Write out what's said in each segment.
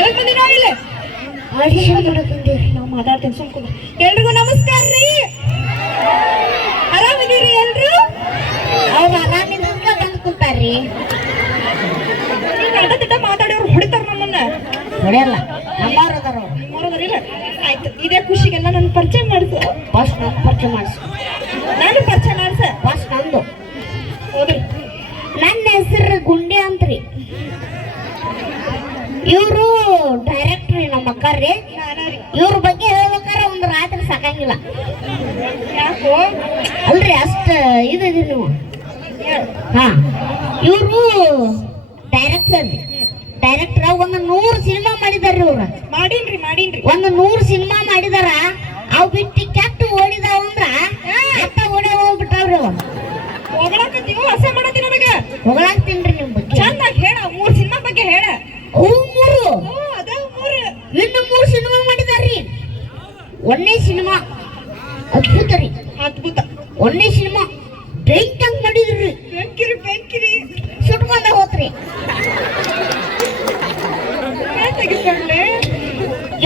ನಾವು ಇಲ್ಲಿ ಆಡಿಷನ್ ಎಲ್ರಿಗೂ ನಮಸ್ಕಾರ ರೀ. ಆರಾಮಿದೀರಿ ಎಲ್ರು? ಅವ್ರು ಆರಾಮಿಂದ ಬಂದು ಕೂತಾರ್ರಿ ಅಡ್ಡ ತಿಡ್ಡ ಮಾತಾಡೋರು ಹೊಡಿತಾರ ನಮ್ಮನ್ನ. ಹೊಡೆಯಲ್ಲ ನಮ್ಮವ್ರು ಅದಾರ ಅವ್ರು. ಆಯ್ತು ಇದೇ ಖುಷಿಗೆಲ್ಲ ನನ್ನ ಪರಿಚಯ ಮಾಡಿಸು ಫಸ್ಟ್ ನಾನು ಪರಿಚಯ ಮಾಡಿಸು. ಯಾಕೋ ಅಲ್ರಿ ಅಷ್ಟ ಇದಿರಿ ನೀವು. ಹಾ. ಇವರು ಡೈರೆಕ್ಟರ್ ಡೈರೆಕ್ಟರ್ ಒಂದು ನೂರು ಸಿನಿಮಾ ಮಾಡಿದಾರ್ರಿ ಇವ್ರು. ಮಾಡೀನ್ರಿ ಮಾಡೀನ್ರಿ. ಒಂದು ನೂರು ಸಿನಿಮಾ ಮಾಡಿದಾರ. ಅವ್ ಬಿಟ್ಟು ಕೆಟ್ಟ ಓಡಿದಾವ ಅಂದ್ರ ಅತ್ತ ಓಡಿ ಹೋಗ್ಬಿಟ್ಟಾವ್ರಿ ಅವ ಹೊಗಳಕತ್ತೀವೋ ಹೊಸ ಮಾಡತ್ತಿ ನನಗೆ? ಹೊಗಳಾಗ್ತೀನ್ರಿ ನಿಮ್ ಬಗ್ಗೆ. ಚಂದಾಗಿ ಹೇಳ ಮೂರು ಸಿನಿಮಾ ಬಗ್ಗೆ ಹೇಳ. ಅವು ಮೂರು? ಓ ಅದ ಮೂರು. ಇನ್ನು ಮೂರು ಸಿನಿಮಾ ಮಾಡಿದಾರ್ರಿ. ಒಂದೇ ಸಿನಿಮಾ ಅದ್ಭುತ ರೀ. ಅದ್ಭುತ. ಒಳ್ಳೆ ಸಿನಿಮಾ. ಬೆಂಕಂಗ್ ಮಾಡಿದ್ರಿ. ಬೆಂಕಿರಿ ಬೆಂಕಿರಿ. ಸುಟ್ಕೊಂಡ ಹೋತ್ರಿ.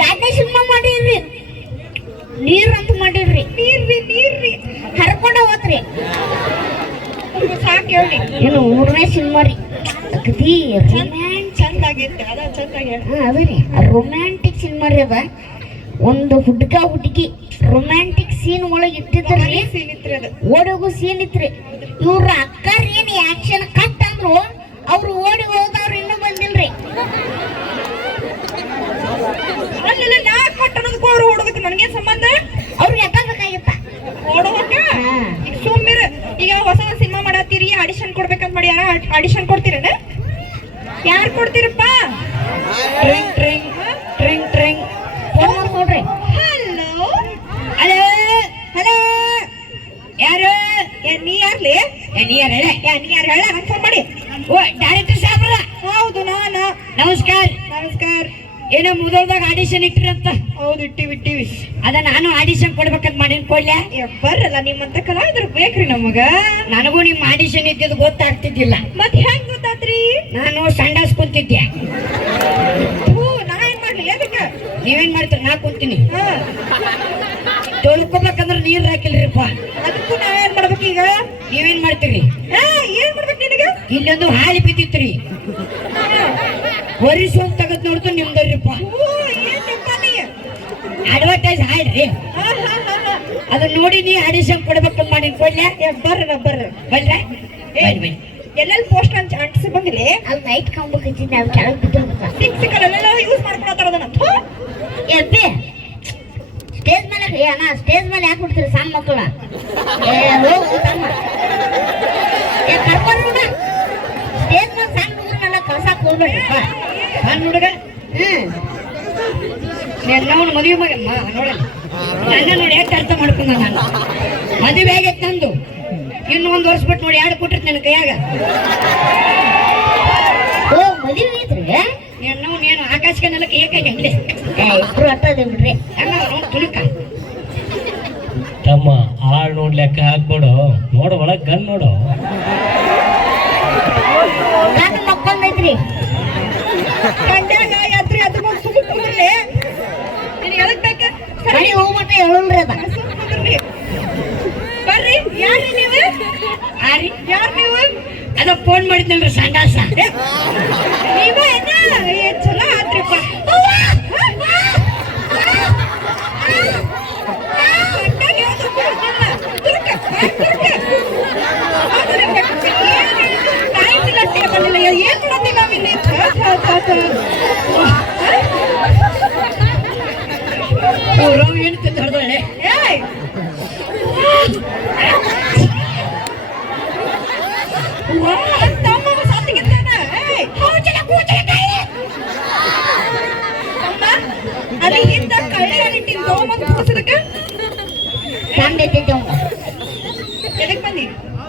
ಯಾಕೆ ಸಿನಿಮಾ ಮಾಡಿದ್ರಿ? ನೀರಂತ ಮಾಡಿದ್ರಿ. ನೀರ್ರಿ ನೀರ್ರಿ. ಹರ್ಕೊಂಡ ಹೋತ್ರಿ. ಸಾಕು ಹೇಳಿ. ಏನು ಮೂರನೇ ಸಿನಿಮಾ ರೀ. ಅಗದಿ ಚಂದ ಆಗೈತೆ ಅದ ಚಂದ ಹಾ ಅದ ರೀ. ರೊಮ್ಯಾಂಟಿಕ್ ಸಿನಿಮಾ ರೀ ಅದ. ಒಂದು ಹುಡ್ಗ ಹುಡುಗಿ ರೊಮ್ಯಾಂಟಿಕ್ ಸೀನ್ ಒಳಗೆ ಇಟ್ಟಿದ್ರಿ ಓಡೋಗು ಸೀನ್ ಇತ್ರಿ. ಇವ್ರ ಅಕ್ಕ ಏನ್ ಆಕ್ಷನ್ ಕಟ್ ಅಂದ್ರು ಅವ್ರು ಓಡಿ ಹೋದವ್ರು ಇನ್ನೂ ಬಂದಿಲ್ರಿ. ನಾ ಕೊಟ್ಟ ಅನ್ನೋದಕ್ಕೂ ಅವ್ರು ಓಡೋದಕ್ಕೆ ನನಗೆ ಸಂಬಂಧ? ಅವರು ಓಡೋಕ ಹಾ. ಈಗ ಸುಮ್ಮಿರ ಈಗ ಹೊಸ ಸಿನಿಮಾ ಮಾಡತ್ತೀರಿ ಆಡಿಷನ್ ಕೊಡ್ಬೇಕಂತ ಮಾಡಿ ಯಾರ ಆಡಿಷನ್ ಕೊಡ್ತೀರೇನ? ಯಾರು ಕೊಡ್ತೀರಪ್ಪ? ಟ್ರಿಂಗ್ ಟ್ರಿಂಗ್ ಟ್ರಿಂಗ್ ಟ್ರಿಂಗ್. ಫೋನ್ ನೋಡ್ರಿ. ಹಲೋ ಹಲೋ ಹಲೋ ಯಾರು? ನೀ ಯಾರ್ಲಿ? ನೀ ಯಾರ್ ಹೇಳ? ನೀ ಯಾರು ಹೇಳ? ನಂಗೆ ಫೋನ್ ಮಾಡಿ. ಓ ಡೈರೆಕ್ಟರ್ ಸಾಹೇಬ್ರ ಹೌದು ನಾನು. ನಮಸ್ಕಾರ. ನಮಸ್ಕಾರ. ಏನೋ ಮುದೋಳ್ದಾಗ ಆಡಿಷನ್ ಇಟ್ಟಿರಂತ ಹೌದು ಇಟ್ಟಿವಿ ಇಟ್ಟಿವಿ. ಅದ ನಾನು ಆಡಿಷನ್ ಕೊಡ್ಬೇಕಂತ ಮಾಡೀನಿ ಕೊಡ್ಲೆ? ಏ, ಬರ್ರಲ್ಲ ನಿಮ್ಮಂತ ಕಲಾವಿದ್ರು ಬೇಕ್ರಿ ನಮಗ. ನನಗೂ ನಿಮ್ಮ ಆಡಿಷನ್ ಇದ್ದಿದ್ದು ಗೊತ್ತಾಗ್ತಿದ್ದಿಲ್ಲ. ಮತ್ ಹೆಂಗ್ ಗೊತ್ತಾತ್ರಿ? ನಾನು ಸಂಡಾಸ್ ಕುಂತಿದ್ದೆ. ನೀವೇನ್ ಮಾಡ್ತೀರಿ? ನಾ ಕುಂತೀನಿ ತೊಳ್ಕೊಬೇಕಂದ್ರೆ ನೀರ್ ಹಾಕಿಲ್ರಿಪ್ಪ. ಅದಕ್ಕೂ ನಾವೇನ್ ಮಾಡ್ಬೇಕು ಈಗ? ನೀವೇನ್ ಮಾಡ್ತೀರಿ? ಏನ್ ಮಾಡ್ಬೇಕು ನಿನಗ? ಇಲ್ಲೊಂದು ಹಾಳಿ ಬಿದ್ದಿತ್ರಿ. ಹೊರಿಸುವಂತ ತಗದ್ ತೆಗೆದ್ ನೋಡ್ತು ನಿಮ್ದರ್ರಿಪ್ಪ ಹೂ ಏನಪ್ಪ ನೀ? ಅಡ್ವರ್ಟೈಸ್ ಹಾಡ್ರಿ. ಹಾ ಹಾ ಹಾ ಹಾ. ಅದನ್ನ ನೋಡಿ ನೀ ಆಡಿಷನ್ ಕೊಡ್ಬೇಕು ಮಾಡಿ ಕೊಡ್ಲೆ? ಏ, ಬರ್ರ ಬರ್ರ. ಬಲ್ರೆ ಎಲ್ಲೆಲ್ಲಿ ಪೋಸ್ಟ್ ಅಂತ ಅಂಟಿಸಿ ಬಂದಿಲ್ಲ ಅದು ನೈಟ್ ಕಂಬಕ್ಕಿದ್ದೀನಿ ಅದು ಕೆಳಗೆ ಬಿದ್ದಿರ್ಬೇಕ ಸಿಕ್ ಸಿಕ್ಕಲ್ಲ ಯೂಸ್ ಮಾಡ್ಕೊಳತ್ತಾರ ಅದನ್ನ. ಎಬ್ಬೆ ಸ್ಟೇಜ್ ಮೇಲೆ ಏ ಅಣ್ಣ ಸ್ಟೇಜ್ ಮೇಲೆ ಯಾಕೆ ಬಿಡ್ತೀರಿ ಸಣ್ಣ ಮಕ್ಕಳ? ಏ ಹೋಗು ತಮ್ಮ. ಏ ಕರ್ಕೊಂಡು ಸ್ಟೇಜ್ ಮೇಲೆ ಸಣ್ಣ ಹುಡುಗರನ್ನೆಲ್ಲ ಕಳ್ಸಕ್ ಹೋಗ್ಬೇಡ್ರಿಪ್ಪ ಸಣ್ಣ ಹುಡುಗ? ಹ್ಮ್. ನನ್ನವನು ಮದುವೆ ಮಗ ನೋಡಲ್ಲ ನನ್ನ ನೋಡಿ ಎಷ್ಟು ಅರ್ಥ ಮಾಡ್ಕೊಂಡ ನಾನು? ಮದುವೆ ಆಗೈತೆ ನಂದು. ಇನ್ನು ಒಂದು ವರ್ಷ ಬಿಟ್ಟು ನೋಡಿ ಎರಡು ಕೊಟ್ಟಿರ್ತೀನಿ ನನ್ನ ಕೈಯಾಗ. ಓ ಮದುವೆ ಐತ್ರಿ? ನನ್ನವ್ ನೀನು ಆಕಾಶಕ್ಕೆ ನೆಲಕ್ಕೆ ಏಕಾಗಿ ಹಂಗ್ಲಿ ಇಬ್ರು ಅಟ್ಟದೆ ಬಿಡ್ರಿ. ಹಂಗ ಅವ್ನು ತುಳುಕ ತಮ್ಮ ಆಳ್ ನೋಡ್ ಲೆಕ್ಕ ಹಾಕ್ಬಿಡು. ನೋಡು ಒಳಗ್ ಗನ್ ನೋಡು. ನಾನು ಮಕ್ಕೊಂದೈತ್ರಿ ಗಂಡ್ಯಾಗ ಎದ್ರಿ ಅದ್ರ ಮುಂದೆ ಸುಮ್ಮನೆ ಕುಂದ್ರಲಿ. ನಿನಗೆ ಎದಕ್ ಬೇಕ? ಸರಿ. ಮನೆ ಹೋಗ್ ಮಟ್ಟ ಹೇಳಲ್ರಿ ಅದ ಕುಂದ್ರಲಿ. ಬರ್ರಿ. ಯಾರ್ರಿ ನೀವು? ಆರಿ ಯಾರು ನೀವು? ಅದ ಫೋನ್ ಮಾಡಿದ್ನಲ್ರಿ ಸಂಡಾಸ ನೀವ ಏನ ಏ ಚಲೋ ಆತ್ರಿಪ್ಪ ಗಂಡ್ಯಾಗ ಯಾವ್ದು ಬರೋದಿಲ್ಲ. ತುರ್ಕ, ಬಾಯ್ ತುರ್ಕ. ಆದ್ರೆ ಏನ್ ಟೈಮ್ ಇಲ್ಲ ಟೇಬಲ್ ಇಲ್ಲ ಏನ್ ಮಾಡತ್ತಿ ನಾವಿಲ್ಲಿ ಥು, ಥು, ಥು, ಥು. ರವಿ ಏನು ಏಯ್ ಕೂಚಲ ಕೂಚಲ ಕಳ್ಳಿ ಅಲ್ಲಿಟ್ಟಿನ ತಗೊಂಬಂದು ಕೂಸದಕ್ಕೆ ತಂದೈತೈತಿ ಅವಂಗ ಎದಕ್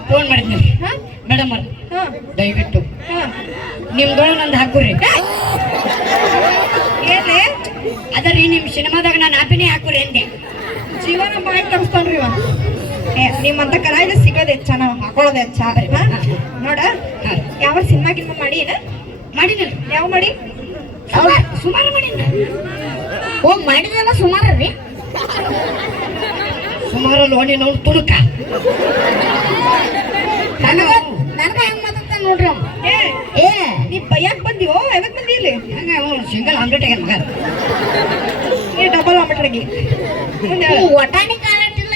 ಫೋನ್ ಮಾಡಿದ್ನಲ್ರಿ ಹಾ ಮೇಡಮ್ ಅವ್ರ ದಯವಿಟ್ಟು ನಿಮ್ಗಳು ನಂದು ಹಾಕುರಿ ಏನೇ ಅದರಿ ನಿಮ್ ಸಿನಿಮಾದಾಗ ನಾನು ಅಭಿನಯ ಹಾಕುರಿ ಅಂದೆ. ಜೀವನ ಬಾಯಿ ತರಿಸ್ತಾನ್ರಿ ಇವ. ನಿಮ್ಮಂತ ಕಲಾವಿದ ಸಿಗೋದು ಹೆಚ್ಚ ನಾವು ಹಾಕೊಳ್ಳೋದು ಹೆಚ್ಚ? ನೋಡ ಯಾವ ಸಿನಿಮಾ ಗಿನ್ಮ ಮಾಡಿ ಏನ? ಯಾವ ಮಾಡಿ? ಸುಮಾರು ಮಾಡಿ ಹೋಗ್ ಮಾಡಿದಲ್ಲ ಸುಮಾರು ರೀ. ಸುಮಾರು ನೋಡಿ ನೋಡಿ ತುಡುಕ. ನನಗ ಹೆಂಗ್ ಮಾತಾಡ್ತಾನ ನೋಡ್ರಿ ಅವ್ನು. ಏ ಏ ನೀ ಬೈಯಾಕ್ ಸಿಂಗಲ್ ಆಗ್ಯಾನ ಮಗ. ನೀ ಡಬಲ್ ಆಮ್ಲೆಟ್ ಆಗಿ ಈ ಒಟಾಣಿ ಕಾಲಟ್ಟಿಲ್ಲ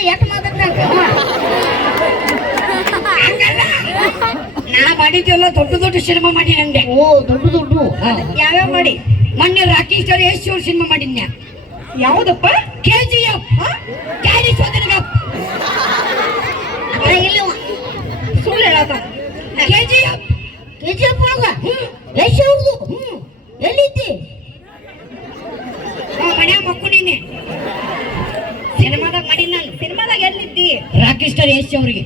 ನಾ ಮಾಡಿದ್ದೆಲ್ಲ ದೊಡ್ಡ ದೊಡ್ಡ ಸಿನಿಮಾ ಮಾಡಿ ನಂದೆ ಓ ದೊಡ್ಡ ದೊಡ್ಡ. ಯಾವ್ಯಾವ ಮಾಡಿ? ಮೊನ್ನೆ ರಾಕೇಶ್ ಸರ್ ಎಷ್ಟು ಶಿವ ಸಿನಿಮಾ ಮಾಡಿದ್ನ? ಯಾವ್ದಪ್ಪ? ಕೆ ಜಿ ಎಫ್ ಕ್ಯಾರಿ ಸೋದನಗಪ್ ಅದ್ರ ಇಲ್ಲಿ ಸುಳ್ಳು ಹೇಳಪ್ಪ. K G F K G F ಒಳಗ? ಎಷ್ಟು ಹ್ಮ್ ಎಲ್ಲಿದ್ದಿ ಮನ್ಯಾಗ ಮಕ್ಕಳಿನಿ ಸಿನಿಮಾದಾಗ ಎಲ್ಲಿದ್ದಿ? ರಾಕೇಶ್ ಸ್ಟಾರ್ ಎಷ್ಟು ಅವ್ರಿಗೆ.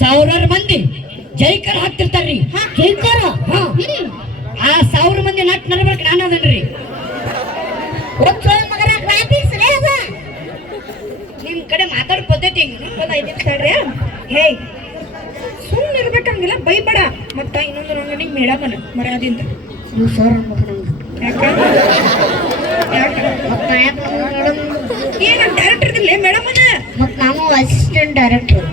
ಸಾವಿರಾರು ಮಂದಿ ಜೈಕರ್ ಹಾಕ್ತಿರ್ತಾರ್ರಿ. ಜೈಕರ? ಆ ಸಾವಿರ ಮಂದಿ ನಟ್ ನಡ್ಬೇಕು ನಾನು ಅದನ್ರಿ. ನಿಮ್ ಕಡೆ ಮಾತಾಡ ಪದ್ಧತಿ ಹೆಂಗ? ಒಂದ್ ಐದು ನಿಮಿಷ ಹೇ ಸುಮ್ಮನೆ ಇರ್ಬೇಕಂಗಿಲ್ಲ ಬೈಬೇಡ ಮತ್ತ ಇನ್ನೊಂದು ನಂಗೆ ನಿಂಗೆ ಮೇಡಮನ ಮರ್ಯಾದಿಂದ. ಸರ್ ಯಾಕ? ಯಾಕ? ಮತ್ ನಾ ಯಾಕೆ ಮೇಡಮ್ ಏನ ಡೈರೆಕ್ಟರ್ ಇದಿಲ್ಲ ಮೇಡಮನ ಮತ್ ನಾನು ಅಸಿಸ್ಟೆಂಟ್ ಡೈರೆಕ್ಟರ್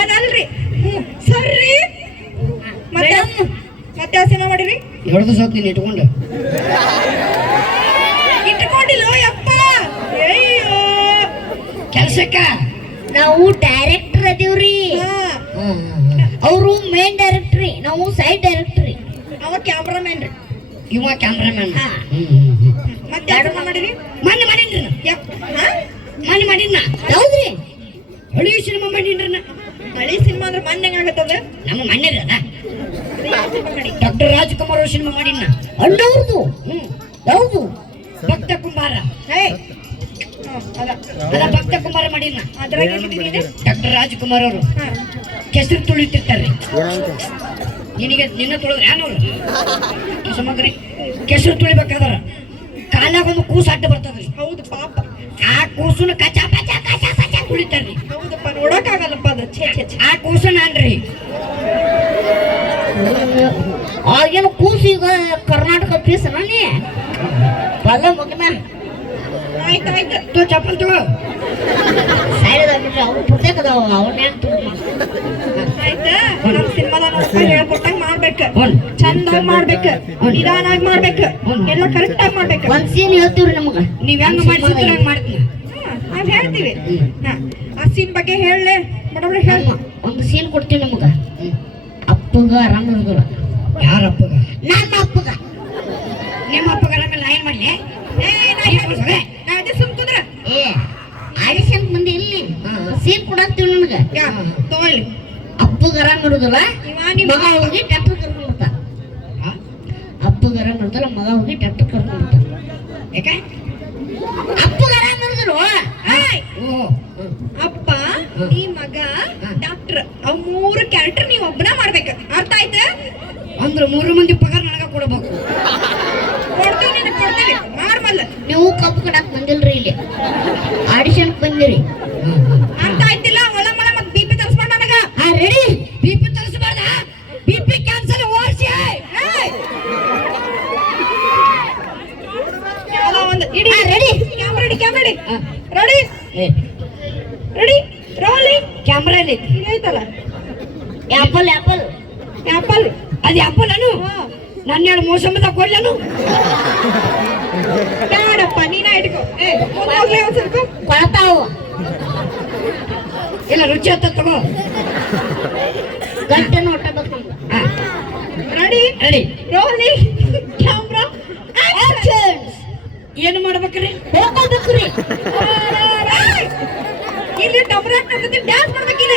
ಅದಲ್ರಿ. ಸರಿ ಸರ್ರಿ ಮತ್ತೆ ಮತ್ತೆ ಯಾವ ಸಿನಿಮಾ ಮಾಡಿರಿ? ಎರಡು ಸತ್ ನೀನು ಇಟ್ಕೊಂಡು. ಇಟ್ಕೊಂಡಿಲ್ಲ ಯಪ್ಪ. ಅಯ್ಯೋ. ಕೆಲಸಕ್ಕ? ನಾವು ಡೈರೆಕ್ಟರ್ ಅದೀವ್ರಿ. ಹಾ. ಅವರು ಮೇನ್ ಡೈರೆಕ್ಟ್ರಿ ನಾವು ಸೈಡ್ ಡೈರೆಕ್ಟ್ರಿ ಅವ ಕ್ಯಾಮ್ರಾಮನ್ ರೀ. ಇವ ಕ್ಯಾಮ್ರಾಮನ್ ಹಾ. ಮತ್ತೆ ಯಾವ ಸಿನಿಮಾ ಮಾಡಿರಿ ಮೊನ್ನೆ ಮಾಡಿನ್ರಿ ನಾ. ಯಪ್ ಹಾ ಮೊನ್ನೆ ಮಾಡಿನ ಹೌದ್ರಿ? ಹಳಿ ಸಿನಿಮಾ ಮಾಡಿನ್ರಿ ನಾ. ಹಳಿ ಸಿನಿಮಾ ಅಂದ್ರೆ ಮಣ್ಣ್ ಹೆಂಗಾಗತ್ತದ ನಮ್ಮ ಮಾಡಿ ಡಾಕ್ಟರ್ ರಾಜ್ಕುಮಾರ್ ಅವ್ರ ಸಿನಿಮಾ ಮಾಡಿನ ಅಣ್ಣವ್ರದು? ಹ್ಮ್. ಯಾವುದು? ಭಕ್ತ ಕುಮಾರ ಹೇ. ಅದ. ಭಕ್ತ ಕುಮಾರ ಮಾಡಿನ ಅದ್ರಾಗ ಡಾಕ್ಟರ್ ರಾಜ್ಕುಮಾರ್ ಅವರು. ಹಾ. ಕೆಸರು ತುಳಿತಿರ್ತಾರ್ರಿ ನಿನಗೆ ನಿನ್ನ ತುಳಿದ್ರೆ ಯಾನವ್ರು ಸಮಗ್ರಿ. ಕೆಸರು ತುಳಿಬೇಕಾದ್ರ ಕಾಲಾಗ ಒಂದು ಕೂಸು ಅಡ್ಡ ಬರ್ತದ್ರಿ ಹೌದು ಪಾಪ. ಆ ಕೂಸುನ ಕಚ ಪಚ ಕಚ ಪಚ ತುಳಿತಾರ್ರಿ ಹೌದಪ್ಪ ನೋಡಕ್ಕಾಗಲ್ಲಪ್ಪ ಅದು. ಛೇ ಛೇ ಛೇ. ಆ ಕೂಸು ನಾನ್ರಿ ಆಗಿನ ಕೂಸು ಈಗ ಕರ್ನಾಟಕ ಪೀಸ್ ನೀ ಬಲ್ಲ ಮಗನ. ಆಯ್ತು ಆಯ್ತು. ತೋ ಚಪ್ಪಲ್ ತಗೋ. ಸೈಡ್ ಬಿಟ್ರೆ ಅವ್ರು ಪ್ರತ್ಯೇಕ ಅದಾವ ಅವನ್ನೇನು ಆಯ್ತಾ? ನಮ್ ಸಿನಿಮಾದಾಗ ನೋಡ್ತಾ ಹೇಳ್ಕೊಟ್ಟಂಗ್ ಮಾಡ್ಬೇಕು. ಚಂದಾಗ್ ಮಾಡ್ಬೇಕು. ನಿಧಾನಾಗಿ ಮಾಡ್ಬೇಕು. ಎಲ್ಲ ಕರೆಕ್ಟ್ ಆಗಿ ಮಾಡ್ಬೇಕು. ಒಂದ್ ಸೀನ್ ಹೇಳ್ತೀವ್ರಿ ನಮಗ. ನೀವ್ ಹೆಂಗ್ ಮಾಡಿಸಿದ್ರೆ ಹಂಗ್ ಮಾಡ್ತೀನಿ ನಾವ್ ಹೇಳ್ತೀವಿ. ಆ ಸೀನ್ ಬಗ್ಗೆ ಹೇಳ. ಒಂದು ಸೀನ್ ಕೊಡ್ತೀವಿ ನಮಗ. ಅಪ್ಪಗ ಆರಾಮ ಯಾರಪ್ಪಗ? ನಮ್ಮ ಅಪ್ಪಗ ನಿಮ್ಮ ಅಪ್ಪಗಾರ ಮೇಲೆ ನಾ ಏನ್ ಮಾಡ್ಲಿ ಏ ನಾ ಹೇಳ್ತೀನಿ ನಾ ಅದೇ ಸುಮ್ ಕುಂದ್ರ ಏ ಆಡಿಷನ್ ಬಂದಿ ಇಲ್ಲಿ ಸೀನ್ ಕೊಡತ್ತೀವಿ ನನಗ ಯಾ ತಗೊಳ್ಳಿ ನಿಮ್ಮ ಮಗ ಹೋಗಿ ಡಾಕ್ಟರ್ ಕರ್ಕೊಂಡ್ ಬರ್ತಾನ ಮಾಡಿದ್ರೆ ಮಗ ಹೋಗಿ ಡಾಕ್ಟರ್ ಕರ್ಕೊಂಡ್ ಬರ್ತಾನ ಯಾಕೆ? ಅಪ್ಪಗ ಮಾಡಿದ್ರು ಅಪ್ಪ ಈ ಮಗ ಡಾಕ್ಟರ್ ಅವ್ ಮೂರು ಕ್ಯಾರೆಕ್ಟರ್ ನೀವು ಒಬ್ಬನ ಮಾಡ್ಬೇಕು. ಅರ್ಥ ಆಯ್ತಾ? ಅಂದ್ರೆ ಮೂರು ಮಂದಿ ಪಗಾರ ನನಗ ಕೊಡ್ಬೇಕು. ಕೊಡ್ತೀವಿ ಕೊಡ್ತೀವಿ. ನಾರ್ಮಲ್. ನೀವು ಕಪ್ಪು ಕಡಕ್ ಬಂದಿಲ್ರಿ ಇಲ್ಲಿ. ಆಡಿಷನ್ ಬಂದಿರಿ. Camera ready ready rolling camera ಅಲ್ಲಿ ಇದೈತಲ್ಲ ಆಪಲ್ ಆಪಲ್ ಆಪಲ್ ಅದು ಆಪಲ್ ಅನು ನನ್ನ ಎರಡು ಮೋಸಂಬದ ಕೊಡ್ಲನು? ಬೇಡಪ್ಪ ನೀನ ಇಟ್ಕೋ. ಏ ಹೋಗ್ಲಿ ಒಂದ್ ಸ್ವಲ್ಪ. ಕೊಳತಾವು ಇಲ್ಲ ರುಚಿ ಹತ್ತ ತಗೋ. ಗಂಟೆ ನೋಟ ready ready rolling camera action ಏನು ಮಾಡ್ಬೇಕ್ರಿ ಹೋಗ್ಬೇಕ್ರಿ ಇಲ್ಲಿ ಡಬ್ರಾಕ್ ಡ್ಯಾನ್ಸ್ ಮಾಡ್ಬೇಕಿಲ್ಲ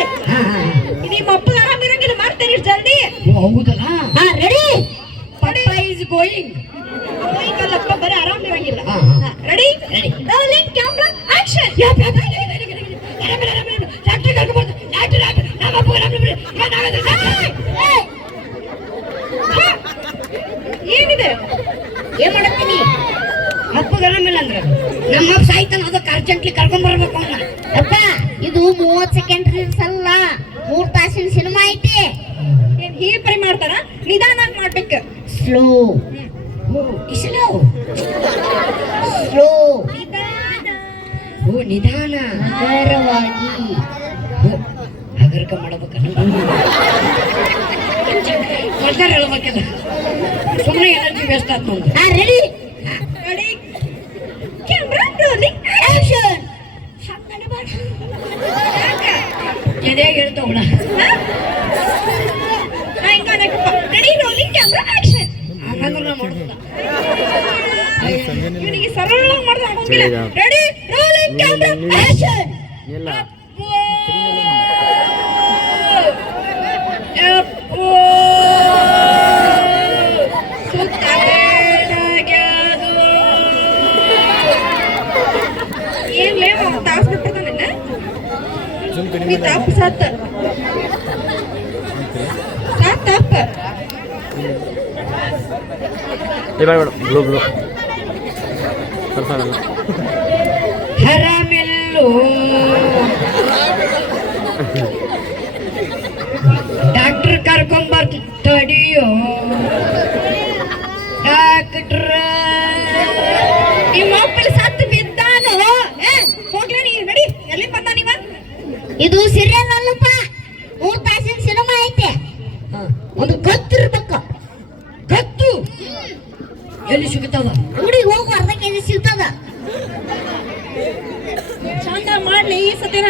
ನಿಮ್ಮ ಅಪ್ಪ ಆರಾಮ್ ಇರಂಗಿಲ್ಲ ಮಾಡ್ತೇನೆ ಜಲ್ದಿ ಹೌದಲ್ಲ ಹಾ ರೆಡಿ ಪಪ್ಪ ಇಸ್ ಗೋಯಿಂಗ್ ಹೋಯ್ತಲ್ಲಪ್ಪ ಬರೀ ಆರಾಮ್ ಇರಂಗಿಲ್ಲ. Ready Ready. Rolling camera action doctor ಕರ್ಕೊಂಡು ಡಾಕ್ಟರ್ ಡಾಕ್ಟರ್ ನಮ್ಮ ಅಪ್ಪ ನಮ್ಮ ಏನಾಗುತ್ತೆ ಏನಿದೆ ಏನ್ ಮಾಡತ್ತೀನಿ ಅಪ್ಪ ಆರಾಮಿಲ್ಲ ಅಂದ್ರೆ. ನಮ್ಮ ಸಾಯ್ತನ ಸಾಯ್ತಾನ ಅದಕ್ಕೆ ಅರ್ಜೆಂಟ್ಲಿ ಕರ್ಕೊಂಡ್ ಬರ್ಬೇಕು ಅಪ್ಪ ಇದು ಮೂವತ್ ಸೆಕೆಂಡ್ ರೀಲ್ಸ್ ಅಲ್ಲ. ಮೂರ್ ತಾಸಿನ ಸಿನಿಮಾ ಐತಿ. ಏನ್ ಹೀಗೆ ಬರೀ ಮಾಡ್ತಾರ ನಿಧಾನ ಮಾಡ್ಬೇಕು. ಸ್ಲೋ ಸ್ಲೋ ಸ್ಲೋ ಓ ನಿಧಾನ. ಹಗರವಾಗಿ ಹಗರಕ ಮಾಡಬೇಕಲ್ಲ ಹೇಳ್ಬೇಕಲ್ಲ. ಸುಮ್ಮನೆ ಎನರ್ಜಿ ವೇಸ್ಟ್ ಆಗ್ತದೆ. ರೆಡಿ ಎದೆ ಹೇಳ್ತಾವಳ. ಹಂಗಂದ್ರೆ ನಾ ಮಾಡೋದಿಲ್ಲ. ಇವನಿಗೆ ಸರಳ ಮಾಡ್ತಾ ರೆಡಿ ರೋಲಿಂಗ್ ಕ್ಯಾಮ್ರಾ ಆಕ್ಷನ್ ಏನ್ ನೀ ತಪ್ಪು ಸತ್ತ ಸತ್ ತಪ್ಪ ಏ ಬೇಡ ಬೇಡ ಬ್ಲೂ ಬ್ಲೂ ಕರ್ಸೋಣಲ್ಲ ಹರಮೆಲ್ಲು ಡಾಕ್ಟರ್ ಕರ್ಕೊಂಬರ್ತ ತಡಿಯೋ ಡಾಕ್ಟ್ರ ನಿಮ್ಮ ಅಪ್ಪಲ್ಲಿ ಸತ್ತು ಬಿದ್ದಾನು ಏ ಹೋಗ್ಲೇ ನೀ ನಡಿ ಎಲ್ಲಿ ಬಂದ ನೀವ ಇದು ಸೀರಿಯಲ್ ಅಲ್ಲಪ್ಪ ಮೂರ್ ತಾಸಿನ ಸಿನಿಮಾ ಐತೆ. ಒಂದು ಕತ್ತಿರಬೇಕು ಕತ್ತು ಎಲ್ಲಿ ಸಿಗುತ್ತದ ಅಂಗಡಿಗೆ ಹೋಗು ಅರ್ಧ ಕೆಜಿ ಸಿಗ್ತದ. ಚಂದ ಮಾಡ್ಲಿ ಈ ಸತಿನ.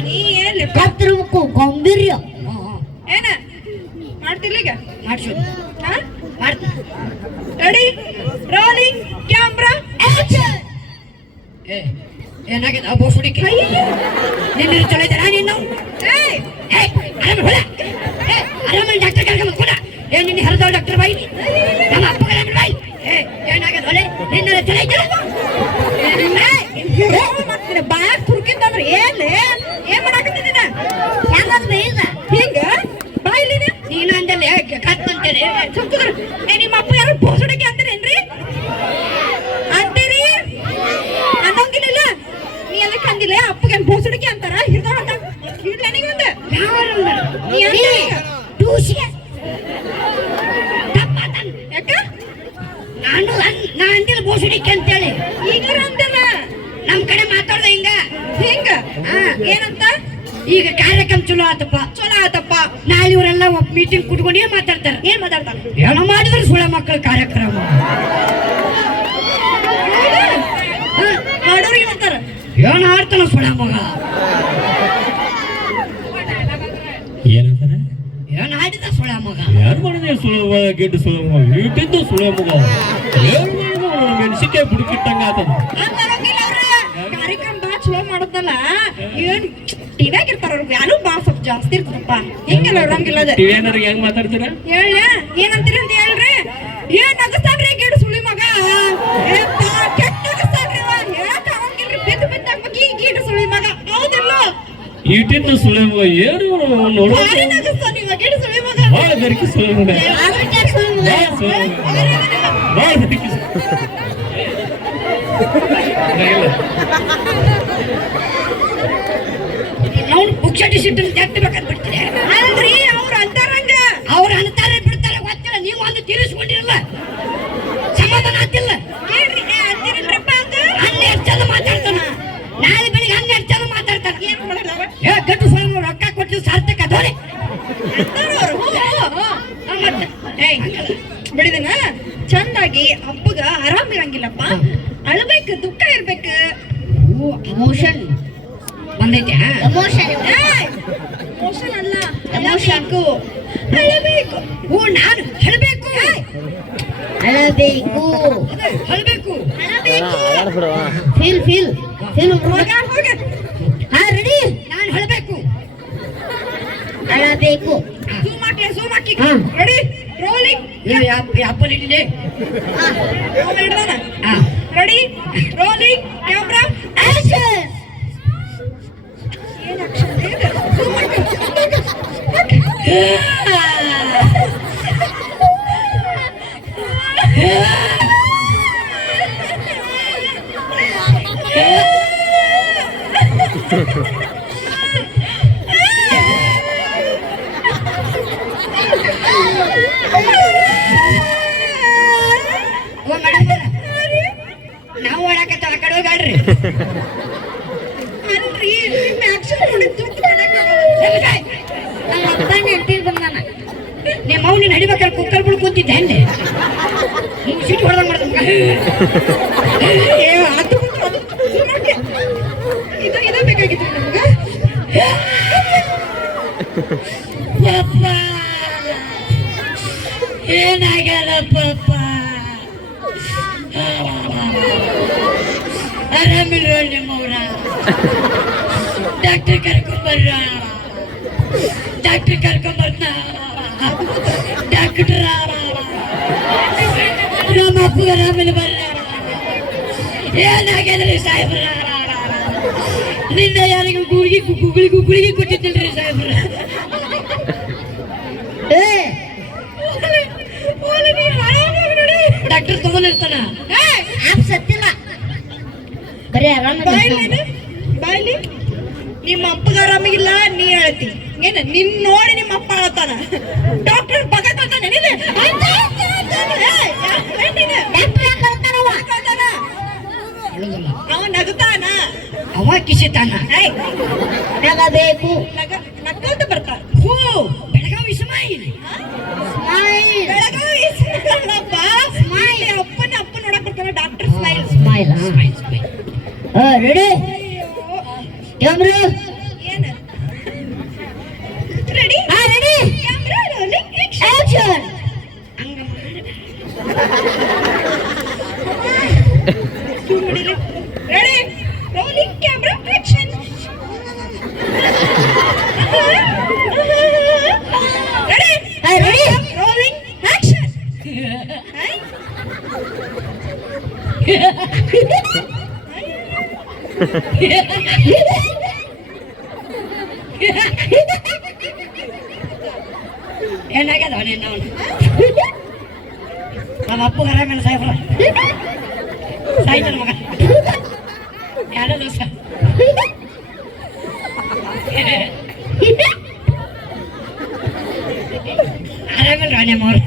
ನೀ ಎಲ್ಲಿ? ಗೊತ್ತಿರ್ಬೇಕು ಗೊಂಬೀರ್ಯ ಏನ? ಮಾಡ್ತಿಲ್ಲ ಈಗ? ಹಾ? ಮಾಡ್ತೀನಿ ರೆಡಿ ರೋಲಿಂಗ್ ಕ್ಯಾಮ್ರಾ ಆಕ್ಷನ್ ಏ ಏನಾಗಿದೆ? ಆ ಬೋಸ್ ನಿನ್ನ ಚಲೋ ಇದ್ದಾರಾ ನೀನು ಏಯ್ ಏ ಆರಾಮ ಹೊಳ ಏ ಆರಾಮ ಡಾಕ್ಟರ್ ಕರ್ಕೊಂಡ್ ಕೂಡ ಏ ನಿನ್ನ ಹರಿದವ ಡಾಕ್ಟರ್ ಬಾಯಿ ನಮ್ಮ ಅಪ್ಪ ಡಾಕ್ಟರ್ ಬಾಯಿ ಏ ಏನಾಗದ ಹೊಳೆ ನಿನ್ನ ಚಲೋ ಇದ್ದಾರ ಮಾಡ್ತೀನಿ ಬಾಯಾಗ ತುರ್ಕಿತ್ತಂದ್ರೆ ಏನ್ ಏನ್ ಮಾಡಾಕತ್ತಿದ್ದೀನ ಹೆಂಗಂದ್ರೆ ಈಗ ಹಿಂಗ ಬಾಯಿಲಿನ ನೀನು ಅಂದಲ್ಲೇ ಕತ್ ಅಂತೇಳಿ ಸುಮ್ಕುದ್ರ ಏ ನಿಮ್ಮ ಅಪ್ಪ ಯಾರು ಬೋಸಡಕ್ಕೆ ಅಂತೀರೇನ್ರಿ ಅಂತೀರಿ ಅನ್ನೋಂಗಿಲ್ಲ ನೀ ಅದಕ್ಕೆ ಅಂದಿಲ್ಲ ಅಪ್ಪಗೆ ಬೋಸಡಕ್ಕೆ ಅಂತಾರ ಹಿಡ್ದವ ಅಂತ ಹಿಡ್ಲ ನಿಗೊಂದ ಯಾರು ನೀ. ಅಂದ ಟೂಸಿಗೆ ತಪ್ಪಾತನ್ ಯಾಕ? ನಾನು ಅನ್- ನಾ ಅಂದಿಲ್ಲ ಬೋಸುಡಿಕೆ ಅಂತೇಳಿ. ಈಗಾರ ಅಂದಲ್ಲ ನಮ್ ಕಡೆ ಮಾತಾಡ್ದ ಹಿಂಗ. ಹಿಂಗ. ಹಾ. ಏನಂತ? ಈಗ ಕಾರ್ಯಕ್ರಮ ಚಲೋ ಆತಪ್ಪ. ಚಲೋ ಆತಪ್ಪ. ನಾಳೆ ಇವರೆಲ್ಲ ಮೀಟಿಂಗ್ ಕುಟ್ಕೊಂಡು ಏನ್ ಮಾತಾಡ್ತಾರ? ಏನ್ ಮಾತಾಡ್ತಾನ ಏನೋ ಮಾಡಿದ್ರೆ ಸುಳ ಮಕ್ಕಳ ಕಾರ್ಯಕ್ರಮ. ಮಾಡೋರಿಗೆ ಅಂತಾರ ಏನ್ ಆಡ್ತಾನ ಸುಳ ಮಗ ಏನಂತಾರೆ ಏನ್ ಆಡಿದ ಸುಳ ಮಗ ಯಾರು ಮಾಡಿದ್ರೆ ಸುಲಭ ಗೆಡ್ಡ ಸುಲಭ ಇಟ್ಟಿದ್ದು ಸುಲಭ ಏನು ಮಾಡಿದ್ರು ಮೆಣಸಿನ್ಕಾಯಿ ಬುಡಕಿಟ್ಟಂಗ ಆತದ ಹಂಗ್ ಅನ್ನೋಂಗಿಲ್ಲ ಅವ್ರ ಕಾರ್ಯಕ್ರಮ ಬಾ ಚಲೋ ಮಾಡೋದಲ್ಲ ಏನ್ ಟಿವ್ಯಾಗ ಇರ್ತಾರ ಅವ್ರು ವ್ಯಾಲ್ಯೂ ಬಾ ಸ್ವಲ್ಪ ಜಾಸ್ತಿ ಇರ್ತದಪ್ಪ ಹಿಂಗೆಲ್ಲ ಇರಂಗಿಲ್ಲ ಅದ ಟಿವಿ ಏನಾರ ಹೆಂಗ್ ಮಾತಾಡ್ತೀರ ಹೇಳ ಏನಂತೀರಿ ಅಂತ ಹೇಳ್ರಿ ಇಟ್ಟಿದ್ದು ಸುಳಿವ ಏನು ನೋಡಿ ಭಾಳ ಬೆರಕಿ ಭಾಳ ನಾವು ಬುಕ್ಸಟಿ ಸಿಟ್ಟು ಜಾಸ್ತಿ ಬಿಡ್ತಾರೆ ಅಲ್ರಿ ಅವ್ರ ಅಂತಾರಂಗ ಅವ್ರು ಅಂತಾರೆ ಬಿಡ್ತಾರೆ ಗೊತ್ತಿಲ್ಲ ನೀವು ಒಂದು ತೀರಿಸ್ಕೊಂಡಿರಲ್ಲ ಸಮಾಧಾನ ಆಗ್ತಿಲ್ಲ ಕೇಳ್ರಿ ಏ ಅಂತೀರಿಲ್ರಪ್ಪ ಹಂಗ ಹನ್ನೆರಡು ಜನ ಮಾತಾಡ್ತಾನ ನಾಳೆ ಬೆಳಿಗ್ಗೆ ಹನ್ನೆರಡು ಜನ ಮಾತಾಡ್ತಾನ ಏನ್ ಮಾಡಲ್ಲ ಅವ? ಏ ಗಟ್ಟು ಸ್ವಯಂ ರೊಕ್ಕ ಕೊಟ್ಟು ಸಾರ್ಥಕ ಅದೋರೆ ಅಂತಾರ ಅವ್ರು. ಹ್ಞೂ, ಹ್ಞೂ, ಹ್ಞೂ. ಮತ್ತೆ ಏಯ್ ಬಿಡಿದಿನ ಚಂದಾಗಿ ಹಬ್ಬಗ ಆರಾಮ್ ಇರಂಗಿಲ್ಲಪ್ಪ ಅಳ್ಬೇಕು ದುಃಖ ಇರ್ಬೇಕು ಎಮೋಷನ್ ಬಂದೈತೆ ಎಮೋಷನ್ ಮೋಷನ್ ಅಲ್ಲ Emotion. ಅಳಬೇಕು ಅಳಬೇಕು ಹ್ಞೂ ನಾನು ಹೇಳಬೇಕು ಅಳಬೇಕು ಹೇಳಬೇಕು ಆಡಸ್ಬಿಡು ಫೀಲ್ ಫೀಲ್ ಫೀಲ್ ಹೋಗ ಹೋಗ ಹಾ ರೆಡಿ ನಾನು ಹೇಳಬೇಕು ಅಳಬೇಕು ಝೂಮ್ ಹಾಕ್ಲೆ ಝೂಮ್ ಹಾಕಿ ಹಾ. ರೆಡಿ ರೋಲಿಂಗ್ ಯಾಪಲ್ ಇಟ್ಟಿದೆ ಹಿಡ್ದಾನ ಹಾ ರೆಡಿ ರೋಲಿಂಗ್ ಕ್ಯಾಮ್ರಾ ಆಕ್ಷನ್ ಏನ್ action? ಇದು ಇದು ಬೇಕಾಗಿತ್ತು ನಮ್ಗೆ ಪಪ್ಪ ಏನಾಗ್ಯದ ಪಪ್ಪ ಆರಾಮಿಲ್ವ ನಿಮ್ಮವ್ರ ಡಾಕ್ಟರ್ ಕರ್ಕೊಂಬರ್ರ ಡಾಕ್ಟರ್ ಕರ್ಕೊಂಬರ್ತ ಡಾಕ್ಟರ್ ನಮ್ಮ ಅಪ್ಪ ನಮ್ಮಲ್ಲಿ ಬರ್ರ ಏನಾಗ್ಯದ್ರಿ ಸಾಹೇಬ್ರ? ನಿನ್ನೆ ಯಾರಿಗೂ ಗುಳಿಗೆ ಗುಳಿಗೆ ಗುಳಿಗೆ ಕೊಟ್ಟಿದ್ದಿಲ್ರಿ ಸಾಹೇಬ್ರ? ಏ! ಡಾಕ್ಟರ್ ತಗೊಂಡಿರ್ತಾನ. ಆಪ್ ಸತ್ತಿಲ್ಲ. ಬರೀ ಆರಾಮ ಬಾಯ್ಲಿ ನಿಮ್ಮ ಅಪ್ಪಗ ಆರಾಮಿಲ್ಲ ನೀ ಹೇಳ್ತಿ. ಏನ ನಿನ್ ನೋಡಿ ನಿಮ್ಮ ಅಪ್ಪ ಹೇಳ್ತಾನ ಡಾಕ್ಟರ್ ಬಗತಾನ ನೆನಿದೆ ಅವ ನಗತಾನ ಅವ ಕಿಸಿತಾನ. ನಗಬೇಕು. ನಗ ನಕ್ಕಂತ ಬರ್ತಾನ. ಹೋ ಬೆಳಗಾವಿ ಸ್ಮೈಲ್. ಸ್ಮೈಲ್. ಬೆಳಗಾವಿ ಅಲ್ಲಪ್ಪ ಸ್ಮೈಲ್. ಅಪ್ಪನ ಅಪ್ಪ ನೋಡಕ್ ಬರ್ತಾರ doctor smile. Smile ready camera ಏನ ರೆಡಿ ಹಾ ready camera rolling action ready rolling camera action ready ಹಾ ರೆಡಿ ರೋಲಿಂಗ್ ಆಕ್ಷನ್ ಏನಾಗ್ಯದ ಅವನೇನು ಅವನು ನಮ್ಮ ಅಪ್ಪ ಆರಾಮಿಲ್ಲ ಸಾಹೇಬ್ರ ಸಾಯ್ತಾನ ಮಗ ಎರಡು ದಿವಸ ಆರಾಮಿಲ್ಲ ರಾಣಿಯಮ್ಮ ಅವ್ರು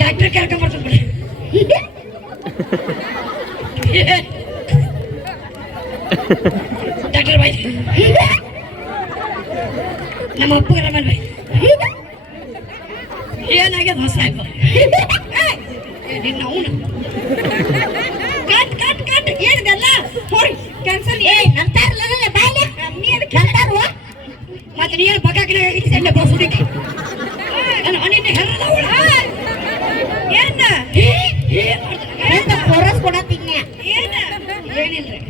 ಡಾಕ್ಟರ್ ಕರ್ಕೊಂಬರ್ತೀನಿ ಬಿಡ್ರಿ ಡಾಕ್ಟರ್ ಬಾಯ್ ನಮ್ಮ ಅಪ್ಪ ಆರಾಮಲ್ ಬಾಯ್ ಏನಾಗ್ಯದ ಹೊಸ ಸಾಹೇಬ ನಿನ್ನ ಅವನು ಕಟ್ ಕಟ್ ಕಟ್ ಏನಿದೆಲ್ಲ ಹೋರಿ ಕ್ಯಾನ್ಸಲ್ ಏ ನಂತಾರಲ್ಲ ನನ್ನ ಬಾಯ್ಲೆ ನೀ ಅದಕ್ಕೆ ನಂತಾರುವ ಮತ್ತೆ ನೀನು ಬಗ್ಗಾಕಿನ ಆಗಿದ್ದೆ ಸಣ್ಣ ಬಫುಡಿಗೆ ನಾನು ಅವನಿಂದ ಹೆರದವಳ ಏನ ಎಂತ ಪೊರಸ್ ಕೊಡತ್ತಿದ್ನೆ ಏನ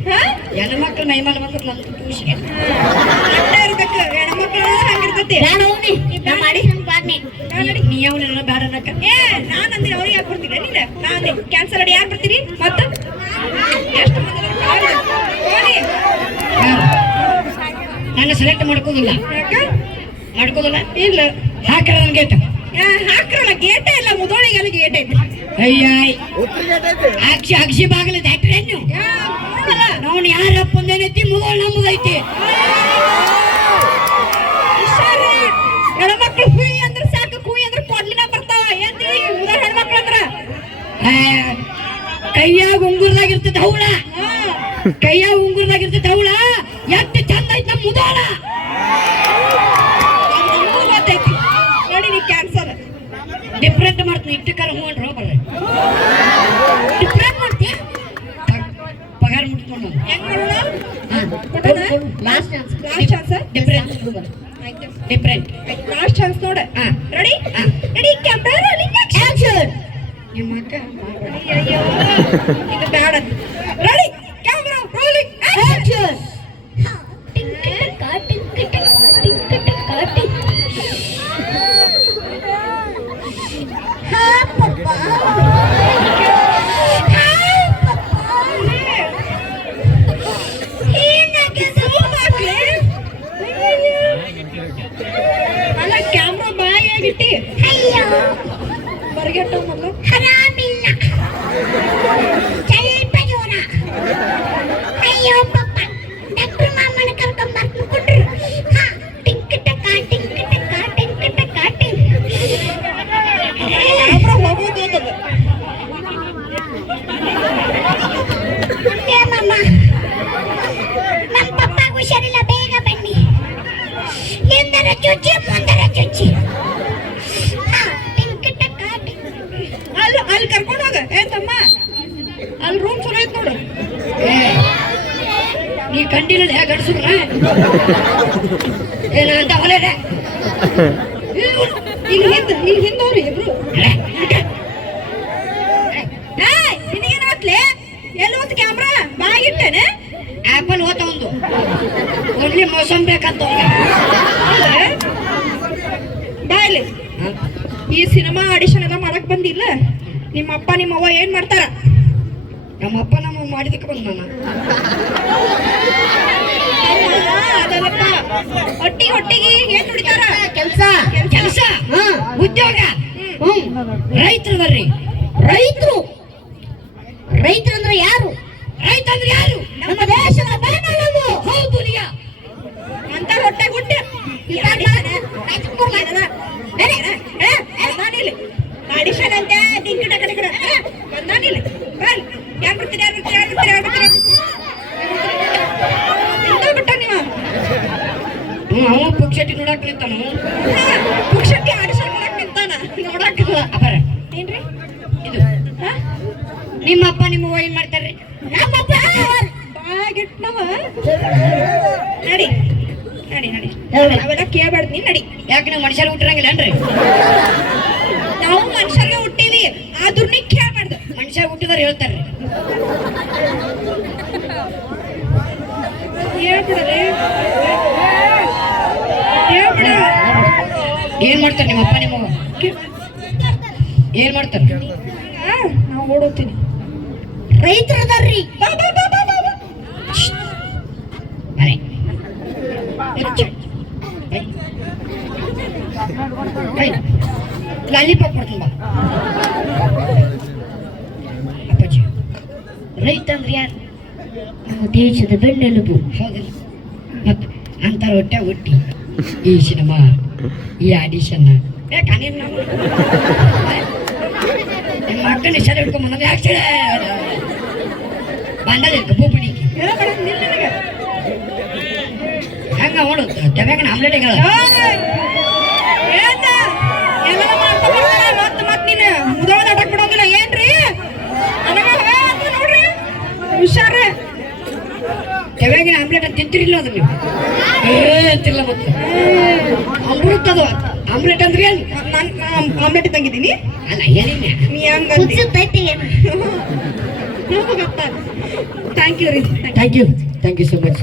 ಏನಿಲ್ರಿ ಹಾ? ಹೆಣ್ಣು ಮಕ್ಕಳು ಮೈಮಾಲ ಬಂದ್ರೆ ನನ್ನ ಖುಷಿಗೆ ಇರ್ಬೇಕು ಹೆಣ್ಮಕ್ಳು ಹಂಗಿರ್ತೈತಿ ನಾನು ಹೋಗಿ ನಾ ಮಾಡಿ. ನಮ್ ನೀ ಅವನೆಲ್ಲ ಬೇಡ ಅನ್ನಕ್ಕ ಏ ನಾನು ಅಂದ್ರೆ ಅವ್ರಿಗೆ ಯಾಕೆ ಬರ್ತೀರ ನೀನು? ನಾನು ಕ್ಯಾನ್ಸಲ್ ರೆಡಿ ಯಾರು ಬರ್ತೀರಿ? ಮತ್ತೆ? ಎಷ್ಟು. ನನ್ನ ಸೆಲೆಕ್ಟ್ ಮಾಡ್ಕೋದಿಲ್ಲ. ಯಾಕ? ಮಾಡ್ಕೋದಿಲ್ಲ. ಇಲ್ಲ. ಹಾಕ್ರ ನನ್ ಗೇಟ್ ಹಾಕ್ರಲ್ಲ. ಗೇಟ ಇಲ್ಲ. ಮುದೋಳಿಗೆ ಗೇಟ್ ಐತಿ. ಅಯ್ಯಾಯ್. ಅಕ್ಷಿ ಅಕ್ಷಿ ಬಾಗಿಲು ದಾಟ್ರೆ ನೀವು ಯಾ, ನೋಡಲ್ಲ. ಯಾರ ಯಾರಪ್ಪ ಒಂದೇನೈತಿ ಮುಗೋಳ್ ನಮ್ಮದೈತಿ. ಹೆಣ್ಮಕ್ಳು ಹುಯಿ ಅಂದ್ರೆ ಸಾಕು ಕುಯಿ ಅಂದ್ರೆ ಕೊಡ್ಲಿನ ಬರ್ತಾವ ಏನ್ರಿ ಮುದೋ ಹೆಣ್ಮಕ್ಳು ಅಂದ್ರ ಕೈಯಾಗ ಉಂಗುರ್ದಾಗ ಇರ್ತದ ಹೌಳ. ಕೈಯಾಗ ಉಂಗುರ್ದಾಗ ಇರ್ತದ ಹೌಳ ಎಷ್ಟು ಚಂದ ಐತಿ ನಮ್ಮ ಮುದೋಳ ಅದ್ ನಮ್ಗೂ ಗೊತ್ತೈತಿ ನೋಡಿ ನೀ ಕ್ಯಾನ್ಸಲ್ ಡಿಫ್ರೆಂಟ್ ಮಾಡ್ತೀನಿ ಇಟ್ಟು ಕರ ಹ್ಞೂ ಬರ್ರಿ ಡಿಫ್ರೆಂಟ್ ಮಾಡ್ತೀಯ ಪಗಾರ ಮುಟ್ಕೊಂಡು ಹೆಂಗ್ ಮಾಡೋಣ last chance last chance different different last chance ನೋಡ. Ready ready camera rolling action ನಿಮ್ಮ ಅಕ್ಕ ಅಯ್ಯಯ್ಯೋ ಇದು ಬ್ಯಾಡ ಏ ತಮ್ಮ ಅಲ್ಲಿ ರೂಮ್ ಚಲೋ ಐತ್ ನೋಡು. ನೀ ಕಂಡಿಲ್ಲ ಹೇಗೆ ಅಡ್ಸುದ್ರ? ಏನಂತ ಹೊಲೆ ಈಗ ಹಿಂದ, ಈಗ ಹಿಂದವ್ರಿ ಇಬ್ರು. ನಿನಗೇನಾತ್ಲೆ? ಎಲ್ಲಿ ಹೋತ್ ಕ್ಯಾಮ್ರಾ ಬಾಗಿಟ್ಟೇನೆ? ಆಪಲ್ ಹೋತ ಒಂದು. ಒಡ್ಲಿ ಮೋಸಂ ಬೇಕಂತ ಬಾಯ್ಲಿ ಈ ಸಿನಿಮಾ ಆಡಿಷನ್ ಎಲ್ಲ ಮಾಡಕ್ ಬಂದಿಲ್ಲ? ನಿಮ್ಮ ಅಪ್ಪ ನಿಮ್ಮ ಅವ್ವ ಏನ್ ಮಾಡ್ತಾರ ನಮ್ಮ ಅಪ್ಪ ನಮ್ಮ ಮಾಡಿದಕ್ಕೆ ಬಂದ ಹೊಟ್ಟಿ ಹೊಟ್ಟಿಗೆ ಏನ್ ದುಡಿತಾರ ಕೆಲಸ ಕೆಲಸ ಉದ್ಯೋಗ ಹ್ಮ್ ರೈತರು ಬರ್ರಿ ರೈತರು ರೈತರು ಅಂದ್ರೆ ಯಾರು ರೈತ ಅಂದ್ರೆ ಯಾರು ನಮ್ಮ ದೇಶದ ಬೆನ್ನೆಲುಬು ಹೌದು ಅಂತ ಹೊಟ್ಟೆ ಗುಡ್ಡೆ ಆಡಿಷನ್ ಅಂತೆ ಡಿಂಕಿಟ ಕಡೆ ಕಡೆ. ಬಂದಾನಿಲ್ಲ ಬಲ್ ಯಾರು ಬರ್ತೀರಿ ಯಾರು ಬರ್ತೀರಿ ಯಾರು ಬರ್ತೀರಿ ಯಾರು ಬರ್ತೀರಿ ಬಿಟ್ಟ ನೀವು ಹ್ಞೂ ಅವ ಪುಕ್ಷಟಿ ನೋಡಕ್ ನಿಂತಾನು. ಪುಕ್ಷಕ್ಕೆ ಆಡಿಷನ್ ನೋಡಕ್ ನಿಂತಾನ? ನೋಡಕ್ಕಿಲ್ಲ ಅಪರ ಏನ್ರಿ? ಇದು. ನಿಮ್ಮ ಅಪ್ಪ ನಿಮ್ಮ ಅವ್ವ ಏನ್ ಮಾಡ್ತಾರ್ರಿ ನಮ್ಮಪ್ಪ ಬಾಗಿಟ್ನವ? ನಡಿ. ನಡಿ ನಡಿ. ಅವೆಲ್ಲ ಕೇಳ್ಬಾರ್ದು. ನಡಿ. ಯಾಕೆ ನೀವು ಮನುಷ್ಯರು ಹುಟ್ಟಿರಂಗಿಲ್ಲ ನಾವು ನಿಮ್ಮ ಅಪ್ಪ ನಿಮ್ಮ ಈ ಆಡಿಷನ್ ನಾವು ನಿಮ್ಮ ಅಕ್ಕನ ಹೆಸರು ಹಿಡ್ಕೊಂಡ್ ಬಂದ್ರೆ ಯಾಕೆ ಬಂದದ ಹೆಂಗ ನೋಡು ಅಂತ ನೋಡ್ರಿ. ಹುಷಾರ ತೆವ್ಯಾಗಿನ ಆಮ್ಲೆಟ್ ಅಂತ ತಿಂತಿರಿಲ್ಲ ಅದನ್ನ ನೀವು ಏ ಅಂತಿಲ್ಲ ಮತ್ತೆ. ಅಮೃತ ಅದು. ಆಮ್ಲೆಟ್ ಅಂದ್ರೆ ಏನು? ನಾನು ಆಮ್ಲೆಟ್ ತಂಗಿದ್ದೀನಿ ಅಲ್ಲ ಏನಿಲ್ಲ ನೀ ಥ್ಯಾಂಕ್ ಯು ರೀ. Thank you thank you so much